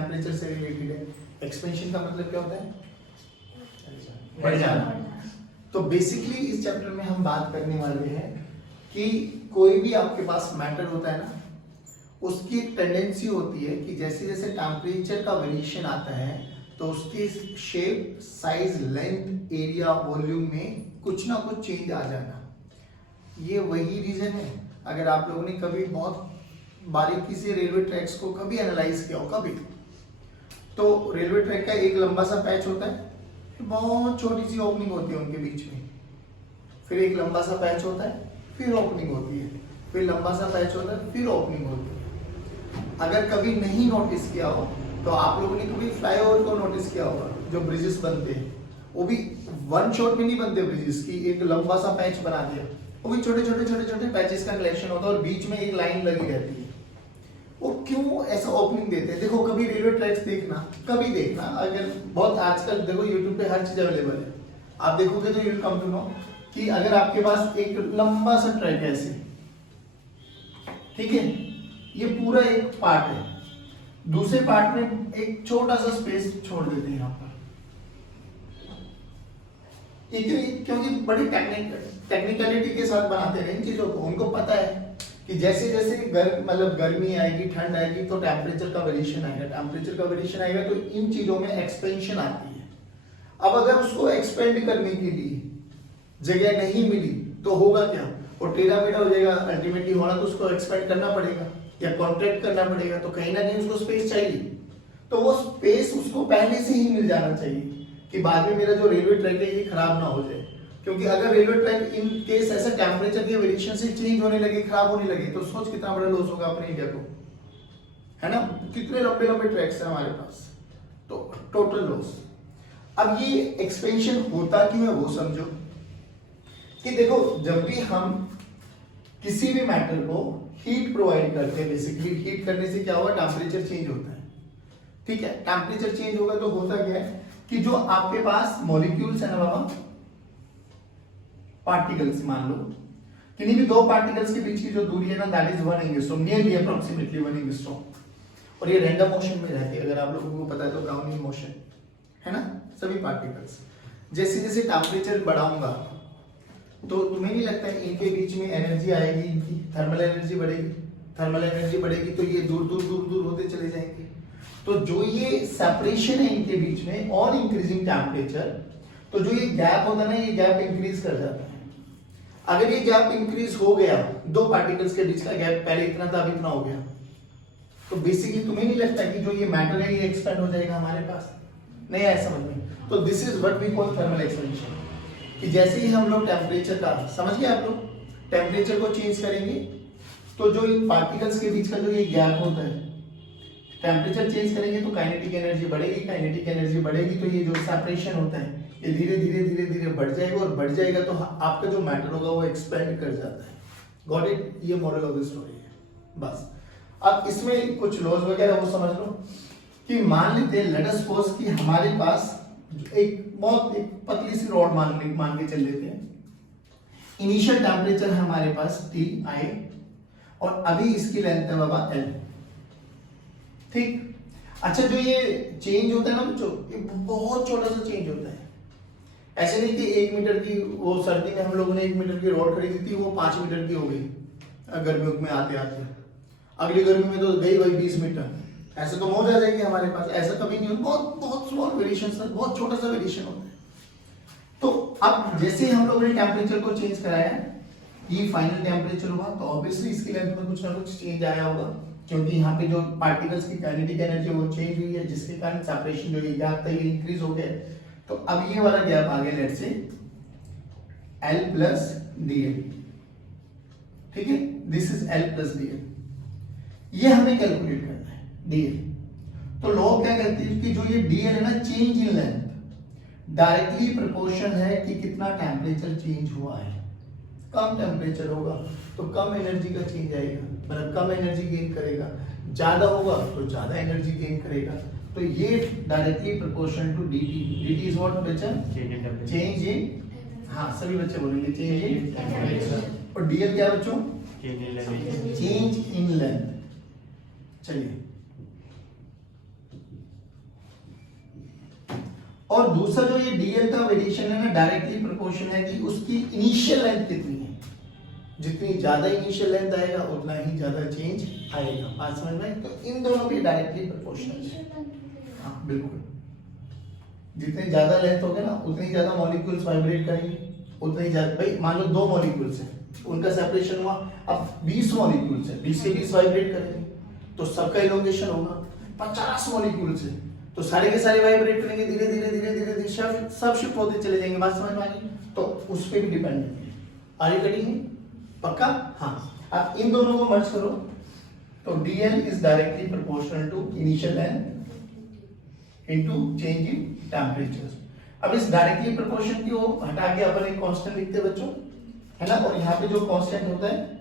Temperature से related है। Expansion का मतलब क्या होता है? बढ़ जाना। तो बेसिकली इस चैप्टर में हम बात करने वाले हैं कि कोई भी आपके पास मैटर होता है ना, उसकी एक टेंडेंसी होती है कि जैसे जैसे टेम्परेचर का वेरिएशन आता है तो उसकी shape, size, length, area, volume में कुछ ना कुछ चेंज आ जाना। ये वही रीजन है। अगर आप लोगों ने कभी बहुत बारीकी से रेलवे ट्रैक्स को कभी एनालाइज किया हो कभी, तो रेलवे ट्रैक का एक लंबा सा पैच होता है, फिर बहुत छोटी सी ओपनिंग होती है उनके बीच में, फिर एक लंबा सा पैच होता है, फिर ओपनिंग होती है, फिर लंबा सा पैच होता है, फिर ओपनिंग होती है। अगर कभी नहीं नोटिस किया हो तो आप लोगों ने कभी फ्लाईओवर को नोटिस किया होगा, जो ब्रिजेस बनते हैं वो भी वन शॉट में नहीं बनते ब्रिजेस की, एक लंबा सा पैच बना दिया, वो भी छोटे छोटे छोटे छोटे पैचेस का कलेक्शन होता है और बीच में एक लाइन लगी रहती है। वो क्यों ऐसा ओपनिंग देते हैं? देखो कभी रेलवे ट्रैक्स देखना, कभी देखना, अगर बहुत आजकल देखो यूट्यूब पे हर चीज अवेलेबल है, आप देखोगे तो you will come to know कि अगर आपके पास एक लंबा सा ट्रैक है ऐसे, ठीक है, ये पूरा एक पार्ट है, दूसरे पार्ट में एक छोटा सा स्पेस छोड़ देते हैं यहाँ पर, क्योंकि बड़ी टेक्निकलिटी के साथ बनाते हैं इन चीजों को। उनको पता है कि जैसे जैसे मतलब गर्मी आएगी, ठंड आएगी तो टेम्परेचर का वेरिएशन आएगा, टेम्परेचर का वेरिएशन आएगा तो इन चीजों में एक्सपेंशन आती है। अब अगर उसको एक्सपेंड करने के लिए जगह नहीं मिली तो होगा क्या? और टेढ़ा मेढ़ा हो जाएगा, अल्टीमेटली होना तो उसको एक्सपेंड करना पड़ेगा या कॉन्ट्रैक्ट करना पड़ेगा, तो कहीं ना कहीं उसको स्पेस चाहिए। तो वो स्पेस उसको पहले से ही मिल जाना चाहिए कि बाद में मेरा जो रेलवे ट्रैक है ये खराब ना हो जाए। क्योंकि अगर रेलवे ट्रैक इन केस ऐसा टेम्परेचर के वेरिएशन से चेंज होने लगे, खराब होने लगे, तो सोच कितना बड़ा लॉस होगा अपने इंडिया को, है ना? कितने लंबे लंबे ट्रैक्स हैं हमारे पास, तो टोटल लॉस। अब ये एक्सपेंशन होता क्यों है वो समझो कि देखो जब भी हम किसी भी मैटर को हीट प्रोवाइड करते हैं, बेसिकली हीट करने से क्या होगा? टेम्परेचर चेंज होता है, ठीक है? टेम्परेचर चेंज होगा तो होता क्या है कि जो आपके पास मॉलिक्यूल्स है ना बाबा, पार्टिकल्स, मान लो किन्हीं भी दो पार्टिकल्स के बीच की जो दूरी है ना, that is 1 angstrom, nearly approximately 1 angstrom, और ये रैंडम मोशन में रहती है। अगर आप लोगों को पता है तो ब्राउनिंग मोशन है ना, सभी पार्टिकल्स। जैसे जैसे टेम्परेचर बढ़ाऊंगा तो तुम्हें नहीं लगता है इनके बीच में एनर्जी आएगी, इनकी थर्मल एनर्जी बढ़ेगी, थर्मल एनर्जी बढ़ेगी तो ये दूर दूर दूर दूर होते चले जाएंगे। तो जो ये सेपरेशन है इनके बीच में और इंक्रीजिंग टेम्परेचर, तो जो ये गैप होता है ना, ये गैप इंक्रीज कर जाता है। अगर ये गैप इंक्रीज हो गया, दो पार्टिकल्स के बीच का गैप पहले इतना था अब इतना हो गया, तो बेसिकली तुम्हें नहीं लगता कि जो ये मैटर है ये एक्सपेंड हो जाएगा हमारे पास? नहीं आया समझ में? तो this is what we call thermal expansion. कि जैसे ही हम लोग टेम्परेचर का, समझ गए आप लोग, टेम्परेचर को चेंज करेंगे तो जो इन पार्टिकल्स के बीच का जो ये गैप होता है, टेम्परेचर चेंज करेंगे तो काइनेटिक एनर्जी बढ़ेगी, काइनेटिक एनर्जी बढ़ेगी तो ये जो सेपरेशन होता है ये धीरे धीरे धीरे धीरे बढ़ जाएगा, और बढ़ जाएगा तो आपका जो मैटर होगा वो एक्सपेंड कर जाता है। Got it? ये मॉरल ऑफ द स्टोरी है बस। अब इसमें कुछ लॉज वगैरह वो समझ लो कि मान लेते हैं, लेट अस सपोज कि हमारे पास एक पतली सी रॉड मान के चल लेते हैं। इनिशियल टेम्परेचर है हमारे पास Ti, और अभी इसकी लेंथ है बाबा L, ठीक? अच्छा, जो ये चेंज होता है ना बच्चों, ये बहुत छोटा सा चेंज होता है। ऐसे नहीं कि 1 मीटर की, वो सर्दी में हम लोगों ने 1 मीटर की रॉड खरीदी थी, वो 5 मीटर की हो गई गर्मियों में आते आते, अगली गर्मी में तो गई वही 20 मीटर। ऐसे तो मौज आ जाएगी हमारे पास, ऐसा कभी नहीं होता। बहुत बहुत स्मॉल वेरिएशन, बहुत छोटा सा वेरिएशन होता है। तो अब जैसे हम लोगों ने टेम्परेचर को चेंज कराया, ये फाइनल टेम्परेचर हुआ, तो ऑब्वियसली इसकी लेंथ में कुछ ना कुछ चेंज आया होगा, क्योंकि यहाँ पे जो पार्टिकल्स की काइनेटिक एनर्जी वो चेंज हुई है, जिसके कारण सेपरेशन जो ये गैप था ये इंक्रीज हो गया। तो अब ये वाला गैप आ गया, let's say L plus dl, ठीक है? This is L plus dl, ये हमें कैलकुलेट करना है dl। तो लॉ क्या कहती है कि जो ये dl है ना, change in length, directly proportion है कि कितना टेम्परेचर चेंज हुआ है। कम टेम्परेचर होगा तो कम एनर्जी का चेंज आएगा, मतलब कम एनर्जी गेन करेगा, ज्यादा होगा तो ज्यादा एनर्जी गेन करेगा। तो ये directly proportional to dt। dt is what बच्चा? चेंज इन, हाँ सभी बच्चे बोलेंगे चेंज इन टेम्परेचर। और dl क्या है बच्चों? Change in length. चलिए और दूसरा जो ये डीएल का वेरिएशन है ना, डायरेक्टली प्रोपोर्शनल है कि उसकी इनिशियल लेंथ कितनी है। जितनी ज्यादा इनिशियल लेंथ आएगा उतना ही ज्यादा चेंज आएगा। बात समझ में? तो इन दोनों भी डायरेक्टली प्रोपोर्शनल है। हाँ बिल्कुल, जितनी ज्यादा लेंथ होगी ना उतनी ज्यादा मॉलिक्यूल्स वाइब्रेट करेंगे, उतनी ज्यादा। भाई मान लो 2 मॉलिक्यूल्स हैं, उनका सेपरेशन हुआ, अब 20 मॉलिक्यूल्स है, 20 के 20 वाइब्रेट करेंगे तो सबका इलोंगेशन होगा। 50 मॉलिक्यूल्स है तो सारे के सारे वाइब्रेट करेंगे, धीरे धीरे धीरे धीरे धीरे सब शिफ्ट होते चले जाएंगे। बात समझ में आ गई? तो उस पर भी डिपेंड है। Are you cutting? पक्का? हाँ। अब इन दोनों को मर्ज करो तो DL is directly proportional to initial length into change in temperature. अब इस डायरेक्टली प्रोपोर्शन की वो हटा के अपन एक कांस्टेंट लिखते बच्चों, है ना। और यहाँ पे जो कांस्टेंट होता है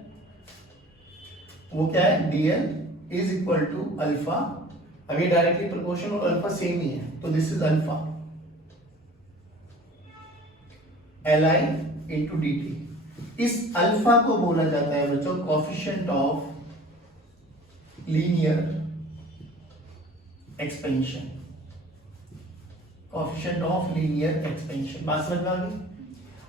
वो क्या है? DL is equal to alpha. अब ये डायरेक्टली प्रोपोर्शन और अल्फा सेम ही है, तो this is alpha L I into D T. इस अल्फा को बोला जाता है बच्चों coefficient of linear expansion. Coefficient of linear expansion. बात समझ में आ गई?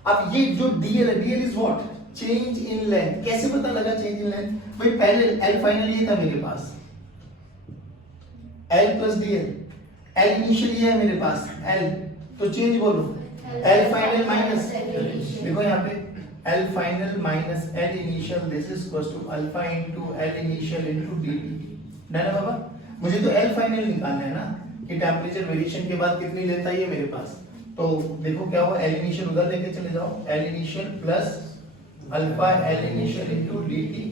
अब ये जो डीएल है, DL is what? Change in length. कैसे पता लगा चेंज इन लेंथ? भाई पहले एल फाइनल ये था मेरे पास, L plus DL. L initial ये है मेरे पास एल, तो चेंज बोलो एल फाइनल माइनस, देखो यहाँ पे L final minus L initial, this is equal to alpha into L initial into DT. Done है बाबा? मुझे तो एल फाइनल निकालना है ना कि टेम्परेचर वेरिएशन के बाद कितनी लेंथ आई है मेरे पास। तो देखो क्या हुआ, एल इनिशियल उधर लेके चले जाओ, L initial plus alpha L initial into DT.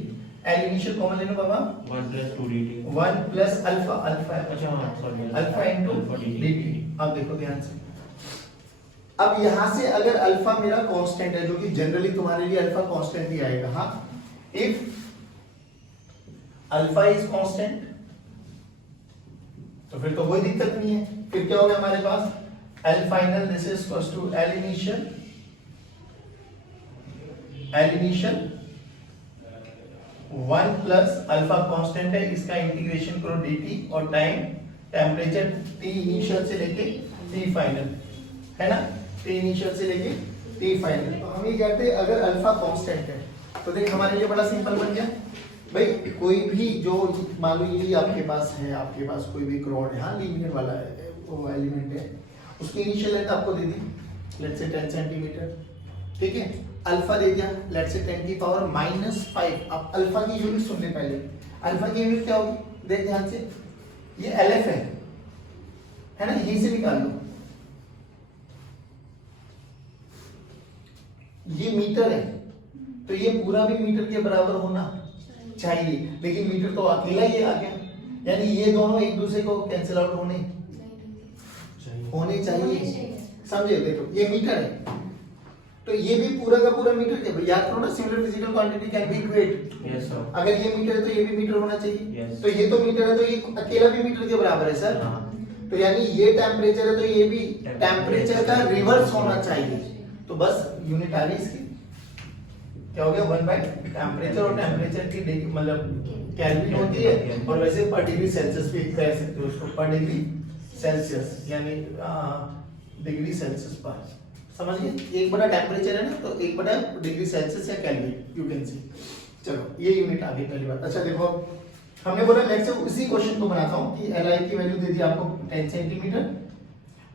L initial common ले लो बाबा, 1 + 2 dt 1 प्लस अल्फा, अल्फा अच्छा हाँ sorry alpha into dt। DT. अब देखो ध्यान से, अब यहां से अगर अल्फा मेरा कांस्टेंट है, जो कि जनरली तुम्हारे लिए अल्फा कांस्टेंट ही आएगा। हाँ, इफ अल्फा इज कांस्टेंट तो फिर तो कोई दिक्कत नहीं है। फिर क्या होगा हमारे पास? L final this is equal to L initial, L initial 1 plus alpha constant है, इसका इंटीग्रेशन करो dt और टाइम टेम्परेचर t इनिशियल से लेके t फाइनल, है ना। t इनिशियल से लेके t फाइनल। तो हम ये कहते हैं अगर अल्फा कांस्टेंट है तो देख हमारे लिए बड़ा सिंपल बन गया। भाई कोई भी जो मान लो ये आपके पास है, आपके पास कोई भी रॉड है, हाँ लीनियर वाला है, वो एलिमेंट है, उसकी इनिशियल लेंथ आपको दे दी लेट्स से 10 सेंटीमीटर, ठीक है। अल्फा दे दिया लेट्स से 10 की पावर -5। अब अल्फा की यूनिट सुन ले पहले, अल्फा की यूनिट क्या होगी? देख ध्यान से, ये एलएफ है ना, यहीं से निकाल लो। ये मीटर है तो ये पूरा भी मीटर के बराबर होना चाहिए, लेकिन मीटर तो अकेला ही आ गया, यानी ये दोनों एक दूसरे को कैंसिल आउट होने चाहिए। समझे? देखो ये मीटर है तो ये भी पूरा का पूरा मीटर के, याद करो ना, similar physical quantity can be equate. Yes sir. अगर ये मीटर है तो ये भी मीटर होना चाहिए। Yes. तो ये तो मीटर है तो ये अकेला भी मीटर के बराबर है सर। तो यानी ये टेम्परेचर है तो ये भी टेम्परेचर का रिवर्स होना चाहिए। तो बस यूनिट आ गई इसकी, क्या हो गया? 1/टेम्परेचर। और टेम्परेचर की मतलब केल्विन होती है, और वैसे पर डिग्री सेल्सियस भी कह सकते हो उसको, पर डिग्री सेल्सियस यानी डिग्री सेल्सियस पर। समझ गए? 1/, टेम्परेचर है ना, तो 1/, डिग्री सेल्सियस या केल्विन यू कैन सी। चलो ये यूनिट आ गई पहली बात। अच्छा देखो, हमने बोला नेक्स्ट उसी क्वेश्चन को बनाता हूं कि एल आई की वैल्यू दे दी आपको 10 सेंटीमीटर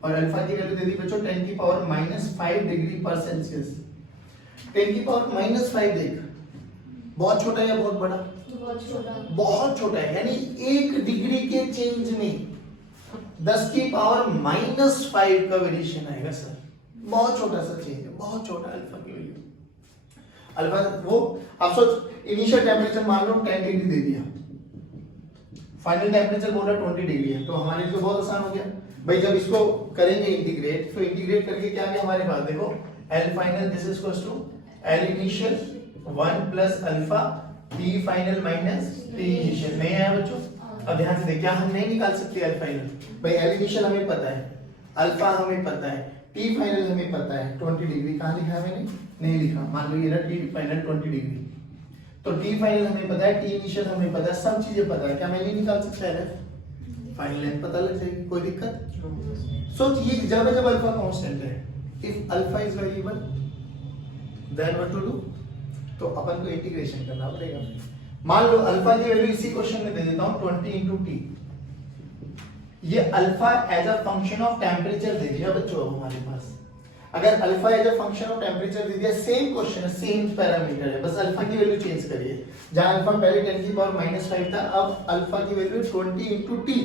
और अल्फा की वैल्यू दे दी बच्चों 10 की पावर -5 डिग्री पर सेल्सियस। 10 की पावर -5 देख, बहुत छोटा है या बहुत बड़ा? बहुत छोटा है, यानी 1 डिग्री के चेंज में 10 की पावर -5 का वेरिएशन आएगा सर। बहुत छोटा सा चेंज है, बहुत छोटा अल्फा की वैल्यू। अल्फा वो आप सोच, इनिशियल टेम्परेचर मान लो 10 डिग्री दे दिया, फाइनल टेम्परेचर बोला 20 डिग्री है, तो हमारे लिए बहुत आसान हो गया भाई। जब इसको करेंगे इंटीग्रेट, तो इंटीग्रेट करके क्या गया हमारे पास? देखो L final this is equal to L initial 1 plus alpha T final minus T initial. नहीं आया बच्चों? अब ध्यान से देख, क्या हम नहीं निकाल सकते एल फाइनल? भाई एल इनिशियल हमें पता है, अल्फा हमें पता है, टी फाइनल हमें पता है 20 डिग्री। कहाँ लिखा है मैंने? नहीं लिखा। मान लो ये रहा टी फाइनल 20 डिग्री, तो टी फाइनल हमें पता है, टी इनिशियल हमें पता है, सब चीजें पता है। क्या मैं नहीं निकाल सकता है? फाइनल लेंथ पता लग जाएगी, कोई दिक्कत? सोचिए जब अल्फा कांस्टेंट है, if alpha is variable then what to do, तो अपन को इंटीग्रेशन करना पड़ेगा। मान लो अल्फा की वैल्यू इसी क्वेश्चन में दे देता हूं 20 into t। ये alpha as a function of temperature दे दिया बच्चों हमारे पास। अगर alpha as a function of temperature दे दिया, सेम क्वेश्चन है, सेम पैरामीटर है, बस अल्फा की वैल्यू चेंज करिए। जहां अल्फा पहले 10 की पावर -5 था, अब अल्फा की वैल्यू 20 into t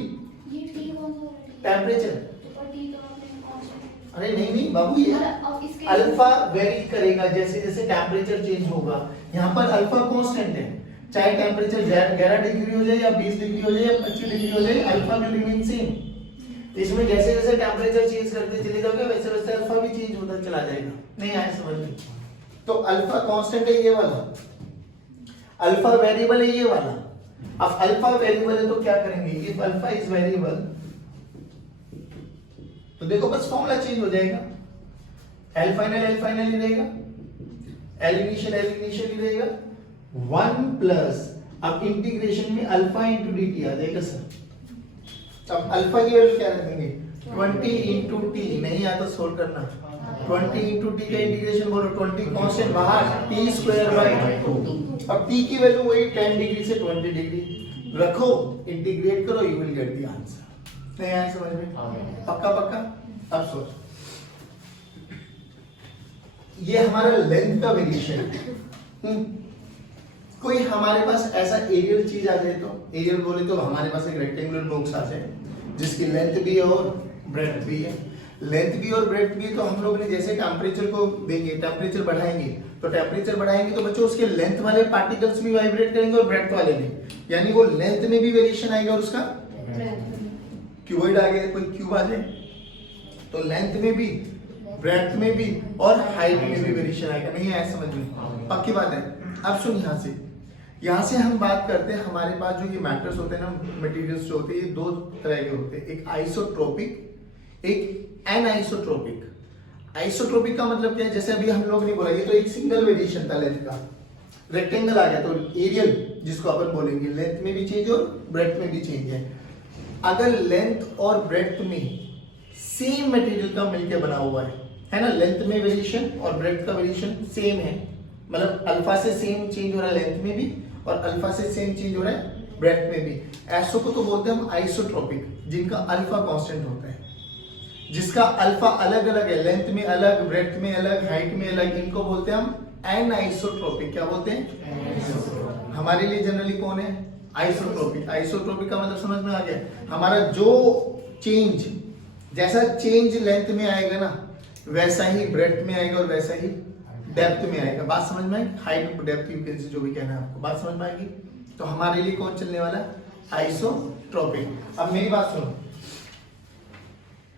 ये टी कौन सा है? टेम्परेचर। तो पर टी तो आपने कांस्टेंट। अरे नहीं नहीं बाबू, ये अब इसके अल्फा वेरी करेगा जैसे जैसे टेम्परेचर चेंज होगा। यहाँ पर अल्फा कांस्टेंट है, चाहे टेम्परेचर 11 डिग्री हो जाए या 20 डिग्री हो जाए या 25 डिग्री हो जाए, अल्फा विल रिमेन सेम। इसमें जैसे जैसे टेम्परेचर चेंज करते चले जाओगे वैसे वैसे अल्फा भी चेंज होता चला जाएगा। नहीं आए समझ में? तो अल्फा कांस्टेंट है ये वाला, अल्फा वेरिएबल है ये वाला। अब अल्फा वेरिएबल है तो क्या करेंगे, इफ अल्फा इज वेरिएबल तो देखो बस फॉर्मूला चेंज हो जाएगा। एल फाइनल ही रहेगा, एल इनिशियल ही रहेगा, 1 प्लस, अब इंटीग्रेशन में अल्फा इंटू डी टी आ जाएगा सर। अब अल्फा की वैल्यू क्या रखेंगे, 20 इंटू टी, नहीं आता सोल्व करना, 20 इंटू टी का इंटीग्रेशन बोलो, 20 कांस्टेंट बाहर, टी स्क्वायर बाय 2। अब टी की वैल्यू वही 10 डिग्री से 20 डिग्री रखो, इंटीग्रेट करो, you will get the answer. नहीं आया समझ में? पक्का पक्का। अब सोच, ये हमारा लेंथ का वेरिएशन है। कोई हमारे पास ऐसा एरियल चीज आ जाए, तो एरियल बोले तो हमारे पास एक रेक्टेंगुलर बॉक्स आ जाए जिसकी लेंथ भी है और ब्रेड्थ भी है। लेंथ भी और ब्रेड्थ भी, तो हम लोग ने जैसे टेम्परेचर को देंगे, टेम्परेचर बढ़ाएंगे, तो टेम्परेचर बढ़ाएंगे तो बच्चों उसके लेंथ वाले पार्टिकल्स भी वाइब्रेट करेंगे और ब्रेड्थ वाले भी, यानी वो लेंथ में भी वेरिएशन आएगा और उसका क्यूबॉइड आ गया, कोई क्यूब आ जाए तो लेंथ में भी, ब्रेड्थ में भी और हाइट में भी वेरिएशन आएगा। नहीं आया समझ में? पक्की बात है। अब सुन, यहाँ से हम बात करते हैं, हमारे पास जो ये मैटर्स होते हैं ना, मटेरियल्स जो होते हैं, ये 2 तरह के होते हैं, एक आइसोट्रोपिक, एक एनाइसोट्रोपिक। आइसोट्रोपिक का मतलब क्या है, जैसे अभी हम लोग ने बोला, ये तो एक सिंगल वेरिएशन था लेंथ का, रेक्टेंगल आ गया तो एरियल जिसको अपन बोलेंगे, लेंथ में भी चेंज और ब्रेड्थ में भी चेंज है। अगर लेंथ और ब्रेड्थ में सेम मटेरियल का मिलकर बना हुआ है ना, लेंथ में वेरिएशन और ब्रेड्थ का वेरिएशन सेम है, मतलब अल्फा से सेम चेंज हो रहा है लेंथ में भी और अल्फा से सेम चेंज हो रहा है ब्रेड्थ में भी, ऐसो को तो बोलते हैं हम आइसोट्रोपिक, जिनका अल्फा कांस्टेंट होता है, जिसका अल्फा अलग अलग है, लेंथ में अलग, ब्रेड्थ में अलग, हाइट में अलग, इनको बोलते हैं हम एनाइसोट्रोपिक। क्या बोलते हैं? हमारे लिए जनरली कौन है? आइसोट्रोपिक। आइसोट्रोपिक का मतलब समझ में आ गया, हमारा जो चेंज, जैसा चेंज लेंथ में आएगा ना वैसा ही ब्रेड्थ में आएगा और वैसा ही डेप्थ में आएगा। बात समझ में आएगी? Height depth you can say जो भी कहना है आपको, बात समझ में आएगी? तो हमारे लिए कौन चलने वाला? आइसोट्रोपिक। अब मेरी बात सुनो,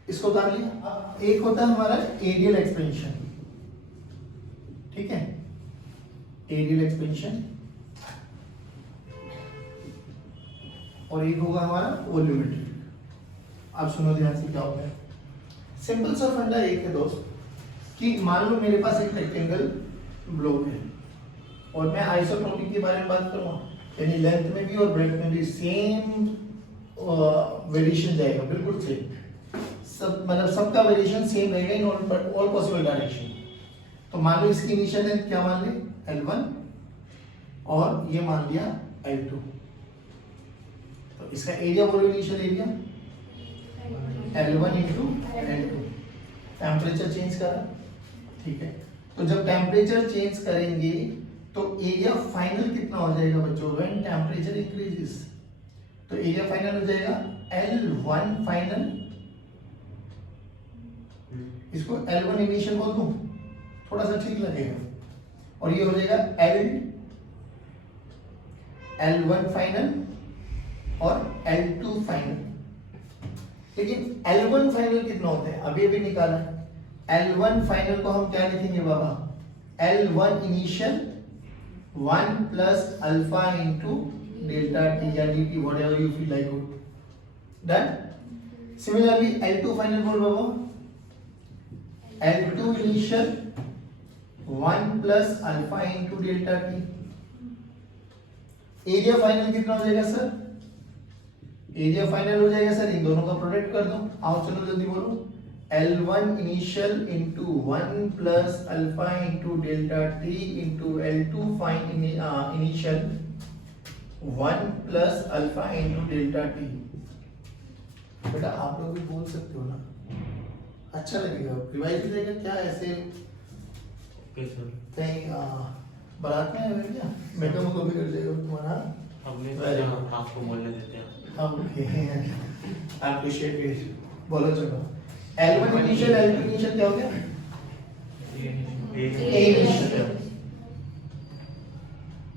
इसको उतार लिया। अब एक होता है हमारा एरियल एक्सपेंशन, ठीक है, एरियल एक्सपेंशन, और एक होगा हमारा वॉल्यूमेट्रिक। अब सुनो ध्यान से क्या होता है, सिंपल सा फंडा एक है दोस्त, कि मान लो मेरे पास एक रेक्टेंगल ब्लॉक है और मैं आइसोट्रोपिक के बारे में बात करूंगा, यानी लेंथ में भी और ब्रेड्थ में भी सेम वेरिएशन जाएगा, बिल्कुल सेम, सब मतलब सबका वेरिएशन सेम रहेगा इन ऑल पॉसिबल डायरेक्शन। तो मान लो इसकी इनिशियल लेंथ क्या मान ले, L1, और ये मान लिया L2, तो इसका एरिया बोलो, initial area L1 into L2, temperature change करा, ठीक है। तो जब टेम्परेचर चेंज करेंगे तो एरिया फाइनल कितना हो जाएगा बच्चों, व्हेन टेम्परेचर इंक्रीजेस, तो एरिया फाइनल हो जाएगा L1 फाइनल, इसको L1 इनिशियल बोल दूं, थोड़ा सा ठीक लगेगा, और ये हो जाएगा L1 फाइनल और L2 फाइनल। लेकिन L1 फाइनल कितना होता है, अभी अभी निकाला है, L1 फाइनल को हम क्या लिखेंगे बाबा, L1 initial 1 plus alpha into delta T या D T, whatever you feel like good, done. Similarly L2 final बोल बाबा, L2 initial 1 plus alpha into delta T. Area final कितना हो जाएगा सर, एरिया फाइनल हो जाएगा सर, इन दोनों का प्रोडक्ट कर दो, आओ चलो जल्दी बोलो, L1 initial into 1 plus alpha into delta t into L2 initial 1 plus alpha into delta t। बेटा आप लोग भी बोल सकते हो ना, अच्छा लगेगा, रिवाइज भी देगा क्या ऐसे ओके सर। कहीं बारात में है क्या, मैडम को भी कर देगा तुम्हारा। हमने Very तो good. आपको बोलने देते हैं। ओके अप्रिशिएट इट, बोलो चलो। L1 इनिशियल L2 इनिशियल क्या हो गया? A initial.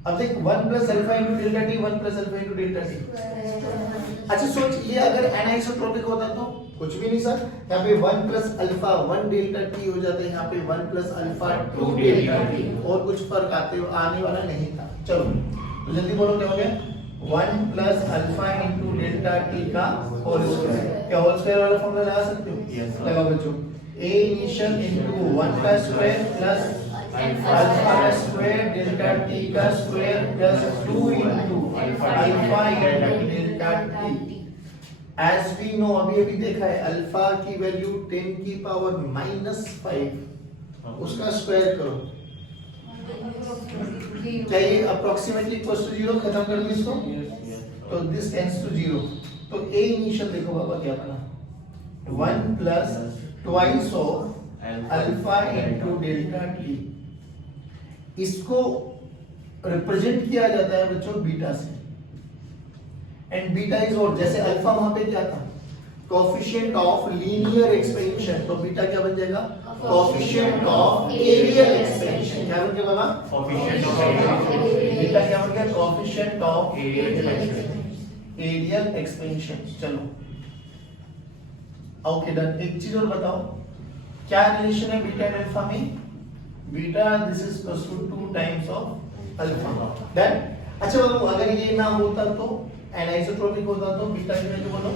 अब देख 1 plus alpha into delta T 1 plus alpha into delta T. अच्छा सोच, ये अगर एनाइसोट्रोपिक होता तो कुछ भी नहीं सर, यहाँ पे 1 प्लस अल्फा 1 डेल्टा टी हो जाता है, यहाँ पे 1 प्लस अल्फा 2 डेल्टा टी, और कुछ फर्क आने वाला नहीं था। चलो तो जल्दी बोलो क्या हो गया? 1 plus alpha into delta T का होल स्क्वायर। क्या होल स्क्वायर वाला फॉर्मूला लगा सकते हो? Yes, sir. लगाओ बच्चों। a इनिशियल इनटू 1 का स्क्वायर प्लस अल्फा का स्क्वायर डेल्टा टी का square plus 2 into alpha into delta T. As we know, अभी देखा है, अल्फा की वैल्यू 10 की पावर -5, उसका स्क्वायर करो, क्या ये अप्रोक्सीमेटली इक्वल्स टू 0? खत्म कर दो इसको, तो दिस टेंड्स टू 0। तो a इनिशियल देखो बाबा क्या बना, 1 plus twice of alpha into delta T. इसको रिप्रेजेंट किया जाता है बच्चों बीटा से, एंड बीटा इज व्हाट, जैसे अल्फा वहां पे क्या था, कोएफिशिएंट ऑफ लीनियर एक्सपेंशन, तो बीटा क्या बन जाएगा? Coefficient of areal expansion. क्या बन गया बाबा? कोएफिशिएंट ऑफ बीटा क्या बन गया? Coefficient of areal expansion. Areal expansion. चलो ओके डन। एक चीज और बताओ, क्या रिलेशन है बीटा एंड अल्फा में? Beta this is equal to 2 times of alpha. Done. अच्छा बाबू, अगर ये ना होता तो एनाइसोट्रोपिक होता तो बीटा की वैल्यू बोलो,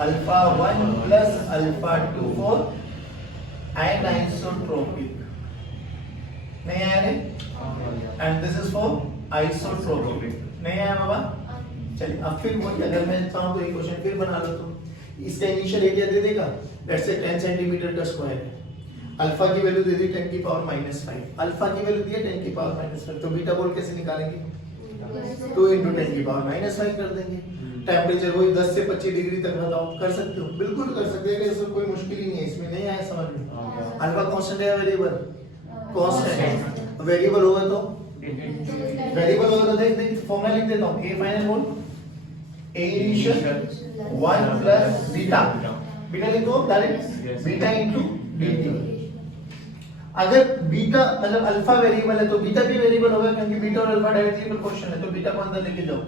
alpha 1 plus alpha 2 for anisotropic. नहीं आया रे? And this is for isotropic. नहीं आया बाबा? चलिए अब फिर वही, अगर मैं चाहूं तो एक क्वेश्चन फिर बना लो तुम। इसका इनिशियल एरिया दे देगा, लेट्स से 10 सेंटीमीटर का स्क्वायर है, अल्फा की वैल्यू दे दी 10 की पावर -5, अल्फा की वैल्यू दी है 10 की पावर -5, तो बीटा बोल कैसे निकालेंगे? 2 into 10 की पावर -5 कर देंगे। टेम्परेचर वही 10 से 25 डिग्री तक बताओ, कर सकते हो? बिल्कुल कर सकते हो, इसमें कोई मुश्किल ही नहीं है, इसमें नहीं आया समझ में? अल्फा कांस्टेंट है या वेरिएबल? कांस्टेंट। वेरिएबल होगा तो देख फॉर्मूला लिख देता हूं, a फाइनल बोल, a initial 1 plus beta, beta लिख दो डायरेक्ट, बीटा इनटू dt। अगर बीटा मतलब अल्फा वेरिएबल है तो बीटा भी वेरिएबल होगा, क्योंकि बीटा और अल्फा डायरेक्टली प्रोपोर्शनल है, तो बीटा को अंदर लेके जाओ,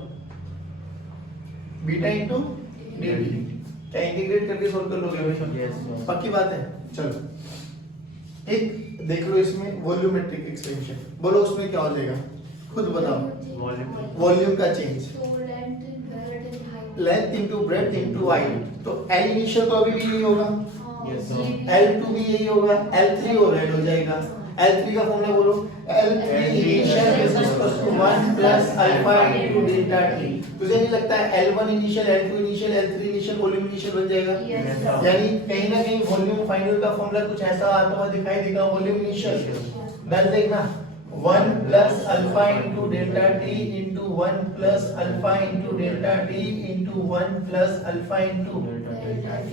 बीटा इनटू dt। क्या इंटीग्रेट करके सॉल्व कर लोगे? Yes, पक्की बात है। चलो एक देख लो इसमें वॉल्यूमेट्रिक एक्सपेंशन, बोलो उसमें क्या हो जाएगा, खुद बताओ। वॉल्यूम का change, length into breadth into height, तो L इनिशियल तो अभी भी यही होगा, Yes, sir. L2 भी यही होगा, L3 ओवरहेड हो जाएगा। L3 का फॉर्मूला बोलो, L3 initial is equal to 1 plus alpha into delta t। तुझे नहीं लगता है L1 initial L2 initial L3 initial volume initial बन जाएगा? Yes, sir. यानी कहीं ना कहीं वॉल्यूम फाइनल का फॉर्मूला कुछ ऐसा आता हुआ दिखाई देगा, वॉल्यूम इनिशियल। डन देखना, 1 plus alpha into delta t into 1 plus alpha into delta t into 1 plus alpha into,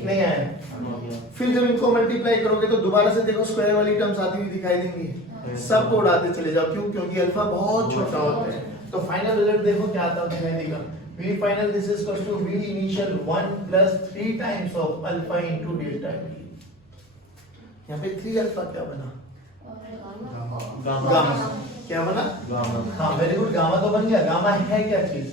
नहीं आया। फिर जब इनको मल्टीप्लाई करोगे तो दोबारा से देखो स्क्वायर वाली टर्म्स आती हुई दिखाई देंगी, सबको उड़ाते चले जाओ, क्यों? क्योंकि अल्फा बहुत छोटा होता है। तो फाइनल रिजल्ट देखो क्या आता है, दिखाई देगा v final this is equals to v initial 1 plus 3 times of alpha into delta t। यहाँ पे 3 अल्फा क्या बना? गामा। क्या बना? हाँ वेरी गुड, गामा तो बन गया। गामा है क्या चीज?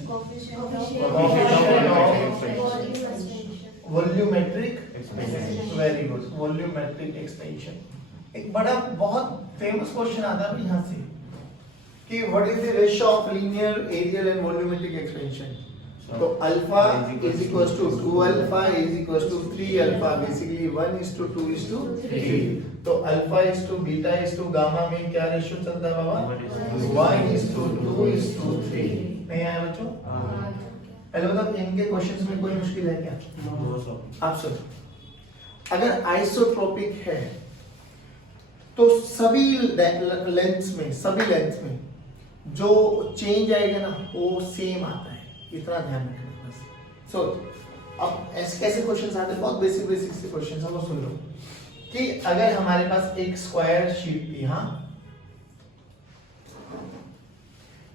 Volumetric expansion. Very good, volumetric expansion. एक बड़ा बहुत फेमस क्वेश्चन आता है यहाँ से कि what is the ratio of linear areal and volumetric expansion. तो alpha is equals to 2 alpha is equals to 3 alpha, basically 1:2:3। तो alpha is to beta is to gamma में क्या रेशियो चलता है बाबा? 1:2:3। नहीं आया बच्चों? पहले मतलब इनके क्वेश्चंस में कोई मुश्किल है क्या? आप सुनो, अगर आइसोट्रोपिक है तो सभी लेंथ्स में जो चेंज आएगा ना वो सेम आता है, इतना ध्यान रखना बस। सो अब ऐसे कैसे क्वेश्चंस आते हैं, बहुत बेसिक से क्वेश्चंस हम सुन लो कि अगर हमारे पास एक स्क्वायर शीट थी, हाँ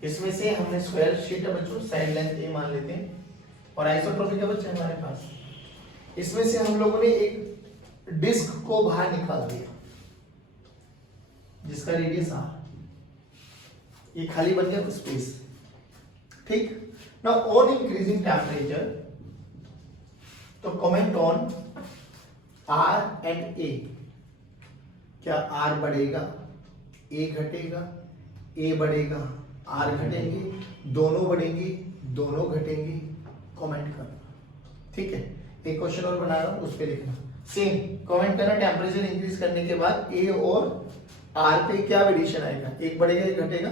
इसमें से हमने स्क्वायर शीट है बच्चों, साइड लेंथ ए मान लेते हैं, और आइसोट्रोपिक है बच्चे हमारे पास, इसमें से हम लोगों ने एक डिस्क को बाहर निकाल दिया जिसका रेडियस आर, ये खाली बन गया स्पेस, ठीक। नाउ ऑन इंक्रीजिंग टेम्परेचर, तो कमेंट ऑन आर एंड ए, क्या आर बढ़ेगा, ए घटेगा, ए बढ़ेगा, आर घटेंगे, दोनों बढ़ेंगे, दोनों घटेंगे, कमेंट करना, ठीक है। एक क्वेश्चन और बना रहा हूं, उस पे लिखना, सेम कमेंट करना। टेम्परेचर इंक्रीज करने के बाद ए और आर पे क्या वेरिएशन आएगा, एक बढ़ेगा एक घटेगा,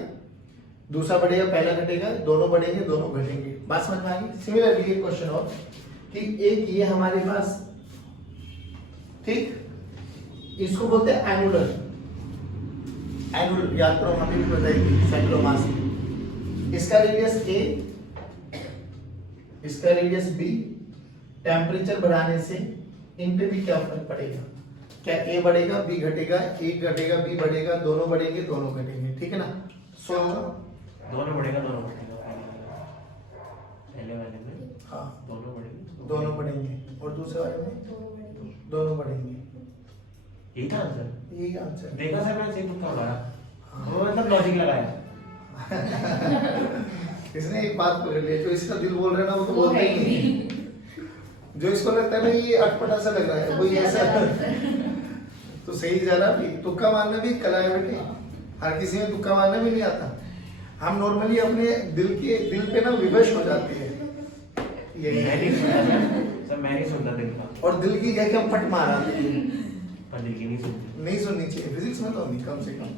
दूसरा बढ़ेगा पहला घटेगा, दोनों बढ़ेंगे दोनों घटेंगे, बात समझ में आ गई। सिमिलरली एक क्वेश्चन और कि एक ये हमारे पास, ठीक, इसको बोलते हैं एनुलर, एनुलर याद करो, हमें भी बताएगी साइक्लोमास, इसका रेडियस ए, इसका रेडियस बी, टेम्परेचर बढ़ाने से इन पे भी क्या फर्क पड़ेगा, क्या ए बढ़ेगा बी घटेगा, ए घटेगा बी बढ़ेगा, दोनों बढ़ेंगे दोनों घटेंगे, ठीक है ना। सो दोनों बढ़ेगा दोनों घटेगा, पहले वाले में हाँ दोनों बढ़ेंगे दोनों बढ़ेंगे, और दूसरे वाले में दोनों बढ़ेंगे, यही था आंसर, यही आंसर। देखा सर मैंने सही तुक्का लगाया, वो मतलब लॉजिक लगाया। इसने एक बात पकड़ ली, जो इसका दिल बोल रहा है ना वो तो बोलता ही नहीं, जो इसको लगता है ना ये अटपटा सा लग रहा है कोई ऐसा तो सही जा रहा भी, तुक्का मारना भी कला है बेटे, हर किसी में तुक्का मारना भी नहीं आता। हम नॉर्मली अपने दिल पे ना विवश हो जाते हैं, मैं नहीं सुनता सर, मैं नहीं सुनता दिल का, और दिल की जगह हम फट मारा पर दिल की नहीं सुनती, नहीं सुननी चाहिए, फिजिक्स में तो नहीं, कम से कम।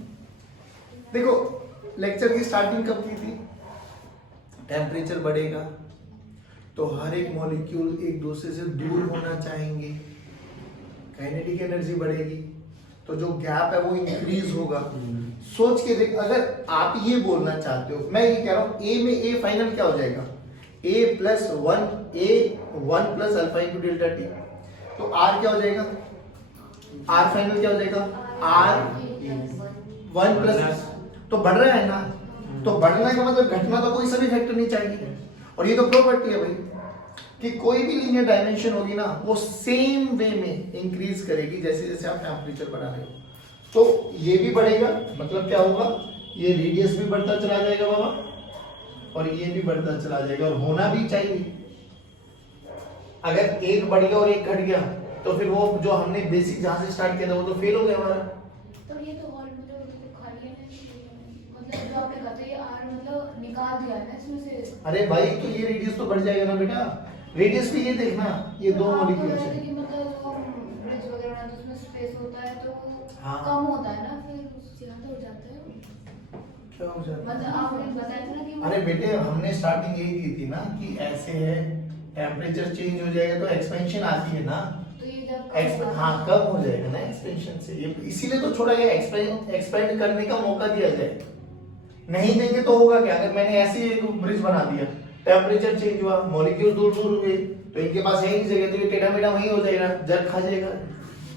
देखो लेक्चर की स्टार्टिंग कब की थी, टेम्परेचर बढ़ेगा तो हर एक मॉलिक्यूल एक दूसरे से दूर होना चाहेंगे, काइनेटिक एनर्जी बढ़ेगी, तो जो गैप है वो इंक्रीज होगा। सोच के देख, अगर आप ये बोलना चाहते हो, मैं ये कह रहा हूं ए में ए फाइनल क्या हो जाएगा, A plus one, A one plus alpha into delta T, तो आर क्या हो जाएगा, आर फाइनल क्या हो जाएगा, आर वन प्लस, तो बढ़ रहा है ना, तो बढ़ने का मतलब घटना तो कोई सभी फैक्टर नहीं चाहिए, और ये तो प्रॉपर्टी है भाई कि कोई भी लीनियर डायमेंशन होगी ना वो सेम वे में इंक्रीज करेगी जैसे जैसे आप टेम्परेचर बढ़ा रहे हो, तो ये भी बढ़ेगा, मतलब क्या होगा, ये रेडियस भी बढ़ता चला जाएगा बाबा, और ये भी बढ़ता चला जाएगा, और होना भी चाहिए। अगर एक बढ़ गया और एक घट गया तो फिर वो जो हमने बेसिक जहां से स्टार्ट किया था वो तो फेल हो गया हमारा। तो ये तो हॉल में तो खाली है ना, मतलब जो आपने कहा था ये आर मतलब निकाल दिया है ना इसमें से। अरे भाई तो ये रेडियस तो बढ़ जाएगा ना बेटा, रेडियस भी ये देखना, ये दो मॉलिक्यूल्स है हैं, कि मतलब जो ब्रिज वगैरह बनाते हैं उसमें स्पेस होता है तो हाँ। कम होता है ना, फिर उससे ज्यादा हो जाता है, क्या हो जाएगा, मतलब आपने बताया था ना कि अरे बेटे हमने स्टार्टिंग यही की थी ना कि ऐसे है, टेम्परेचर चेंज हो जाएगा तो एक्सपेंशन आती है ना, तो ये जब हाँ कम हो जाएगा ना एक्सपेंशन से, ये इसीलिए तो छोड़ा गया, एक्सपेंड करने का मौका दिया जाए, नहीं देंगे तो होगा क्या, अगर मैंने ऐसे ही एक ब्रिज बना दिया, टेम्परेचर चेंज हुआ, मॉलिक्यूल दूर दूर हुए, तो इनके पास है ही नहीं जगह, तो ये टेढ़ा मेढ़ा वहीं हो जाएगा, जग खा जाएगा,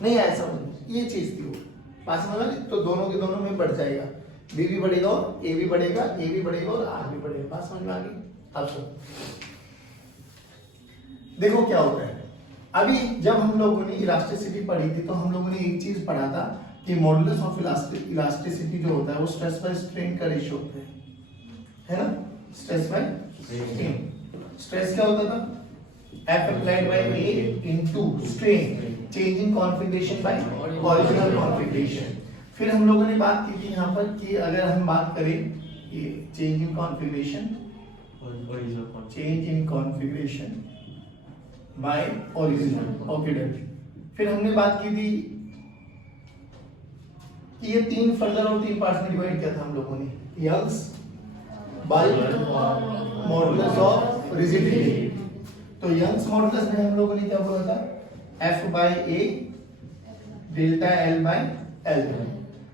नहीं ऐसा ये चीज थी वो, पास में वाली, तो दोनों के दोनों में बढ़ जाएगा, बी भी बढ़ेगा और ए भी बढ़ेगा, ए भी बढ़ेगा और आर भी बढ़ेगा, बात समझ में आ गई। अब सुनो देखो क्या होता है, अभी जब हम लोगों ने इलास्टिसिटी पढ़ी थी तो हम लोगों ने एक चीज पढ़ा था कि मॉडुलस ऑफ इलास्टिसिटी जो होता है वो स्ट्रेस बाय स्ट्रेन का रेशियो होता है ना, स्ट्रेस बाय स्ट्रेन, स्ट्रेस क्या होता था, F applied by A into strain, changing configuration by original configuration। फिर हम लोगों ने बात की थी यहाँ पर कि अगर हम बात करें ये change in configuration, change in configuration by original, okay done. फिर हमने बात की थी कि ये तीन फर्दर और तीन पार्ट्स में डिवाइड किया था हम लोगों ने, Young's bulk modulus of rigidity, तो यंग्स मॉडुलस में हम लोगों ने क्या बोला था, F by A delta L by L.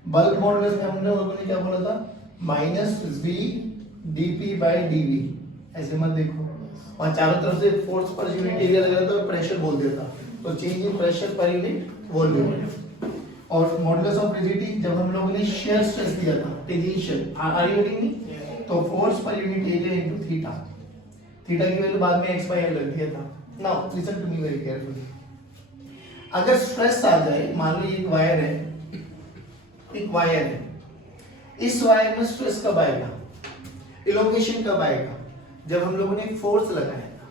Bulk modulus में हमने लोगों ने क्या बोला था, minus v dp by dv। ऐसे मत देखो, और चारों तरफ से फोर्स पर यूनिट एरिया लग रहा था तो प्रेशर बोल देता, तो change in pressure per unit volume. और मॉडुलस ऑफ रिजिडिटी जब हम लोगों ने शेयर स्ट्रेस दिया था, tangential, are you getting me? तो force per unit area into theta, theta की वैल्यू बाद में x बाय l रख दिया था। Now listen to me very carefully, अगर स्ट्रेस आ जाए, मान लो ये एक वायर है, एक वायर है, इस वायर में स्ट्रेस कब आएगा, इलोंगेशन कब आएगा, जब हम लोगों ने फोर्स लगाया था।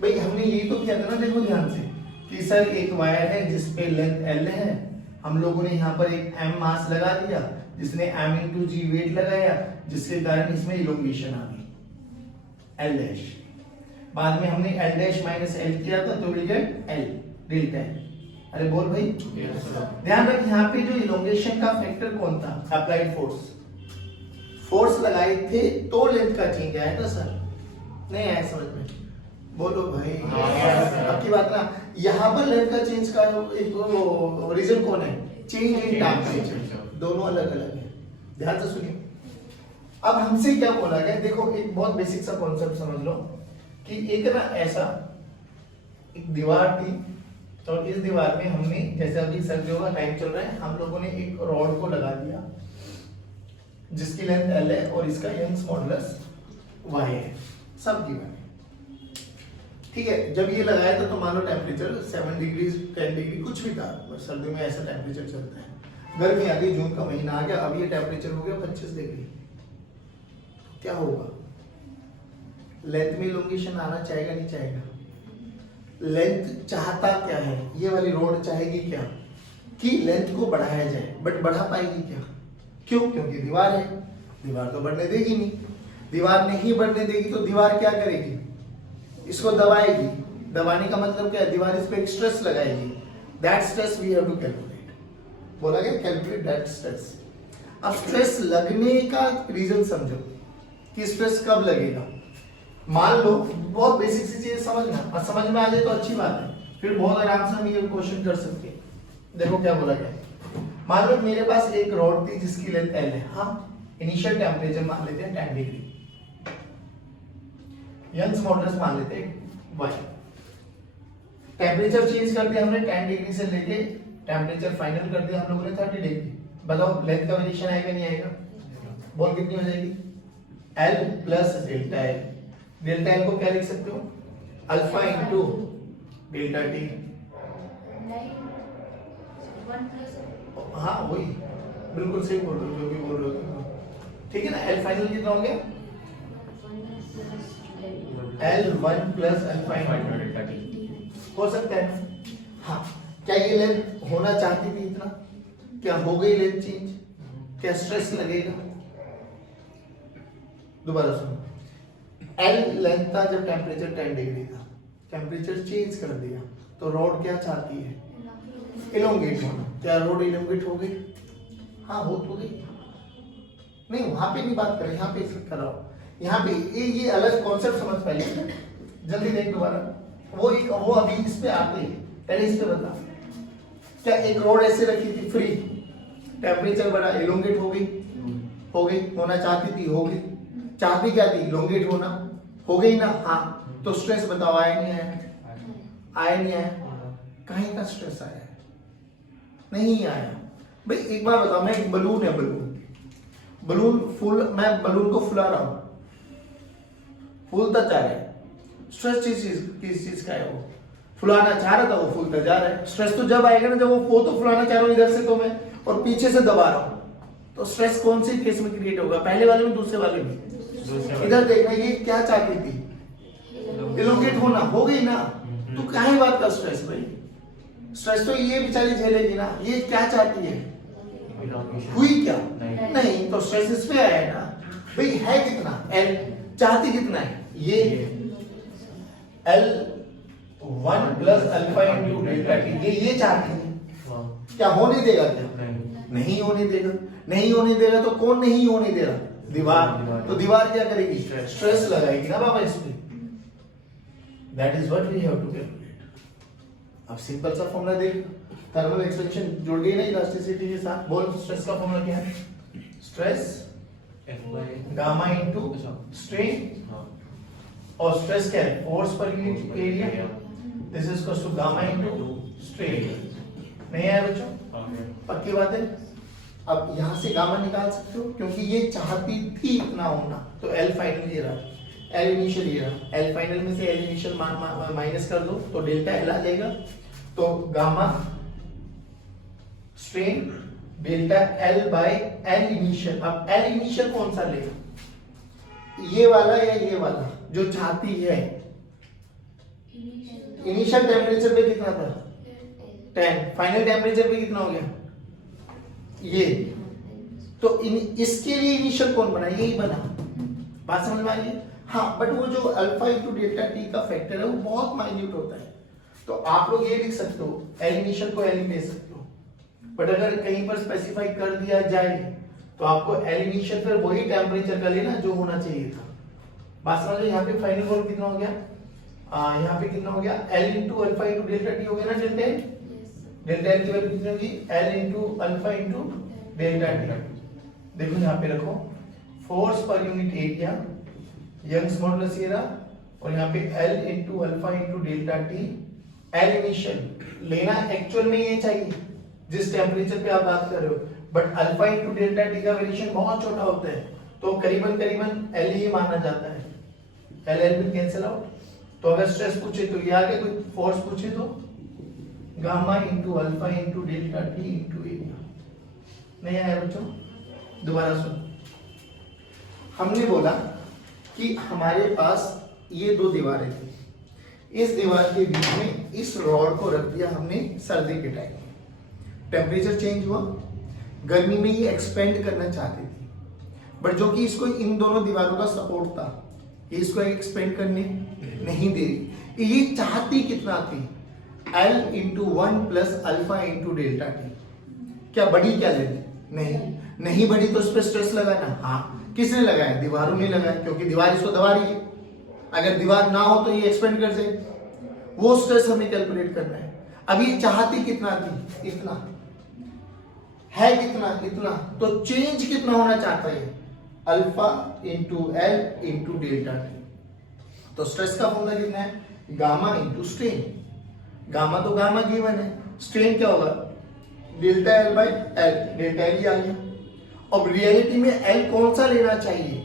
भाई हमने यही तो किया था ना, देखो ध्यान से कि सर एक वायर है जिसपे लेंथ l है, हम लोगों ने यहाँ पर एक m मास लगा दिया जिसने m into g वेट लगाया, जिसके कारण इसमें इलोंगेशन आ गई l डैश। बाद में हमने l डैश माइनस l किया था तो will get l delta l। अरे बोल भाई, ध्यान रख यहाँ पे जो इलोंगेशन का फैक्टर कौन था, अप्लाइड फोर्स। फोर्स लगाए थे तो लेंथ का चेंज आया था सर, नहीं आया समझ में? बोलो भाई, आपकी बात ना, यहाँ पर लेंथ का चेंज का एक रीजन कौन है, चेंज इन टेंपरेचर, दोनों अलग अलग है। ध्यान से सुनिए, अब हमसे क्या बोला गया, देखो एक बहुत बेसिक सा कॉन्सेप्ट समझ लो कि एक ना ऐसा एक दीवार थी, और इस दीवार में हमने, जैसे अभी सर्दियों का टाइम चल रहा है, हम लोगों ने एक रॉड को लगा दिया जिसकी लेंथ l है और इसका यंग्स मॉडुलस y है, सब गिवन है, ठीक है। जब ये लगाया था तो मान लो टेम्परेचर 7 डिग्री 10 डिग्री कुछ भी था, सर्दियों में ऐसा टेम्परेचर चलता है। गर्मी आ गई, जून का महीना आ गया, अब ये टेम्परेचर हो गया 25 डिग्री, क्या होगा, लेंथ में इलोंगेशन आना चाहेगा नहीं चाहेगा? लेंथ चाहता क्या है, ये वाली रोड चाहेगी क्या कि लेंथ को बढ़ाया जाए, बट बढ़ा पाएगी क्या, क्यों? क्योंकि दीवार है, दीवार तो बढ़ने देगी नहीं, दीवार नहीं बढ़ने देगी तो दीवार क्या करेगी, इसको दबाएगी। दबाने का मतलब क्या है, दीवार इस पे एक स्ट्रेस लगाएगी, that stress we have to calculate. बोला गया कैलकुलेट दैट स्ट्रेस। अब स्ट्रेस लगने का रीजन समझो कि स्ट्रेस कब लगेगा। मान लो बहुत बेसिक सी चीज समझना, और समझ में आ जाए तो अच्छी बात है, फिर बहुत आराम से हम ये क्वेश्चन कर सकते हैं। देखो क्या बोला गया, मान लो मेरे पास एक रॉड थी जिसकी लेंथ l है, हाँ, इनिशियल टेम्परेचर मान लेते हैं 10 डिग्री, यंग्स मॉडुलस मान लेते हैं y, टेम्परेचर चेंज कर दिया हमने 10 डिग्री से लेके टेम्परेचर फाइनल कर दिया हम लोगों ने 30 डिग्री। बताओ लेंथ का वेरिएशन आएगा नहीं आएगा? बॉल कितनी हो जाएगी, l plus delta l। Delta l को क्या लिख सकते हो, alpha into delta t। 1 plus, हाँ वही, बिल्कुल सही बोल रहे हो, जो भी बोल रहे हो, ठीक है ना। l फाइनल कितना हो गया, L1 plus alpha into delta t हो सकता है ना? हाँ, क्या ये लेंथ होना चाहती थी इतना, क्या हो गई लेंथ चेंज, क्या स्ट्रेस लगेगा? दोबारा सुनो, L लेंथ था जब टेम्परेचर 10 डिग्री था, टेम्परेचर चेंज कर दिया तो रॉड क्या चाहती है, इलोंगेट होना। क्या रोड इलोंगेट हो गई? हाँ हो तो गई, नहीं वहां पे नहीं बात करें, यहाँ पे कर रहा हूँ, यहाँ पे ये अलग कॉन्सेप्ट समझ पहले, जल्दी देख दोबारा, वो अभी इस पे आते हैं, पहले इस पे बता। क्या एक रोड ऐसे रखी थी फ्री, टेम्परेचर बढ़ा, इलोंगेट हो गई, होना चाहती थी, हो गई, चाहती क्या थी, इलोंगेट होना, हो गई ना? हाँ, तो स्ट्रेस बताओ आया नहीं आया, आया नहीं आया, कहीं का स्ट्रेस आया है? नहीं आया। भाई एक बार बताओ, मैं एक बलून है, बलून फूल, मैं बलून को फुला रहा हूं, फूलता जा रहा है, स्ट्रेस किस चीज का है, वो फुलाना चाह रहा था, वो फूलता जा रहा है। स्ट्रेस तो जब आएगा ना जब वो तो फुलाना चाह रहा हूं इधर से तो मैं, और पीछे से दबा रहा हूं, तो स्ट्रेस कौन सी केस में क्रिएट होगा, पहले वाले में दूसरे वाले में? इधर देखना, ये क्या चाहती थी, इलोंगेट होना, हो गई ना, तो काहे बात का स्ट्रेस भाई, स्ट्रेस तो ये बेचारी झेलेगी ना, ये क्या चाहती है, हुई क्या नहीं, तो स्ट्रेस इस पे आया ना भाई, है कितना L, चाहती कितना है, ये L1 plus alpha into delta t, ये चाहती है, क्या होने देगा, क्या नहीं होने देगा, नहीं होने देगा तो कौन नहीं होने दे रहा, दीवार, तो दीवार क्या करेगी, स्ट्रेस लगाएगी ना बाबा इस पे, that is what we have to calculate. अब सिंपल सा फॉर्मूला देख, थर्मल एक्सपेंशन जुड़ गई ना इलास्टिसिटी के साथ। बोल स्ट्रेस का फॉर्मूला क्या है? Stress F by gamma into strain, हाँ और स्ट्रेस क्या है? Force per unit area. This is equal to gamma into strain. नहीं आया बच्चों? हाँ पक्की बात है। अब यहां से गामा निकाल सकते हो क्योंकि ये चाहती थी इतना होना, तो एल फाइनल ये रहा, एल इनिशियल ये रहा। एल फाइनल में से एल इनिशियल माइनस कर दो तो डेल्टा एल आ जाएगा। तो gamma strain delta L by L initial. अब एल इनिशियल कौन सा लेगा? ये वाला या ये वाला जो चाहती है? इनिशियल टेम्परेचर पे कितना था? 10। फाइनल टेम्परेचर पे कितना हो गया? ये। तो इसके लिए इनिशियल कौन बना? यही बना। बात समझ में आ गई? हाँ, बट वो जो अल्फा इंटू डेल्टा टी का फैक्टर है वो बहुत माइन्यूट होता है। तो आप लोग ये लिख सकते हो, एल इनिशियल को एल ले सकते हो, बट अगर कहीं पर स्पेसिफाई कर दिया जाए तो आपको एल इनिशियल फिर वही टेम्परेचर का लेना जो होना चाहिए था। बात समझ में? यहाँ पे फाइनल वॉल्यूम कितना हो गया? यहाँ पे कितना हो गया? L into alpha into delta T हो गया ना डेल्टा एल। डेल्टा एल की वैल्यू कितनी होगी? L into alpha into delta T. देखो यहाँ पे रखो, force per unit area, Young's modulus ये रहा, और यहाँ पे L into alpha into delta T. L initial लेना एक्चुअल में ये चाहिए जिस टेम्परेचर पे आप बात कर रहे हो, but alpha into delta T का वेरिएशन बहुत छोटा होता है, तो करीबन करीबन एल ही माना जाता है। एल एल भी कैंसिल आउट। तो अगर स्ट्रेस पूछे तो ये आगे, कोई फोर्स पूछे तो gamma into alpha into delta T into area. नहीं आया बच्चों? दोबारा सुन, हमने बोला कि हमारे पास ये दो दीवारें थी, इस दीवार के बीच में इस रॉड को रख दिया हमने सर्दी के टाइम। टेम्परेचर चेंज हुआ, गर्मी में ये एक्सपेंड करना चाहती थी, बट जो कि इसको इन दोनों दीवारों का सपोर्ट था, ये इसको एक्सपेंड करने नहीं दे रही। ये चाहती कितना थी? L into 1 plus alpha into delta T. क्या बड़ी? क्या लेनी? नहीं बड़ी तो उस पर स्ट्रेस लगाना। हाँ, किसने लगाया? दीवारों ने लगाया, क्योंकि दीवार इसको दबा रही है। अगर दीवार ना हो तो ये एक्सपेंड कर जाए, वो स्ट्रेस हमें कैलकुलेट करना है। अब ये चाहती कितना थी? इतना है, कितना? इतना। तो चेंज कितना होना चाहता है? Alpha into L into delta T. तो स्ट्रेस का फॉर्मूला कितना है? Gamma into strain. गामा तो गामा गिवन है, स्ट्रेन क्या होगा? Delta L by L. Delta L ही आ गया। अब रियलिटी में एल कौन सा लेना चाहिए?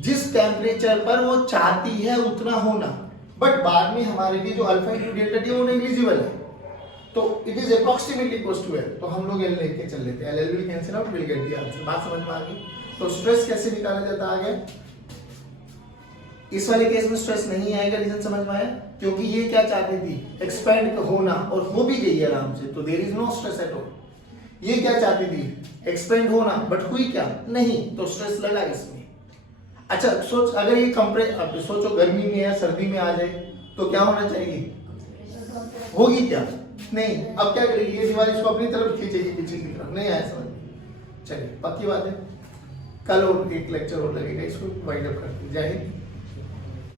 जिस टेम्परेचर पर वो चाहती है उतना होना, बट बाद में हमारे लिए जो अल्फा इंटू डेल्टा टी वो नेग्लिजिबल है, तो it is approximately equal to L. तो हम लोग एल लेके चल लेते हैं, L L will cancel out, will get the answer. बात समझ में आ गई? तो स्ट्रेस कैसे निकाला जाता है आगे? इस वाले केस में स्ट्रेस नहीं आएगा, रीजन समझ में आया? क्योंकि ये क्या चाहती थी? एक्सपेंड होना, और हो भी गई है आराम से, तो there is no stress at all. ये क्या चाहती थी? एक्सपेंड होना, बट हुई क्या? नहीं, तो स्ट्रेस लगा इसमें। अच्छा सोच, अगर ये अब सोचो गर्मी में या सर्दी में आ जाए तो क्या होना चाहिए? होगी क्या? नहीं। अब क्या करेगी? ये दीवार इसको अपनी तरफ खींचेगी पीछे की तरफ। नहीं आया समझ? चलिए, पक्की बात है। कल और एक लेक्चर और लगेगा, इसको वाइंड अप करते हैं। जय हिंद।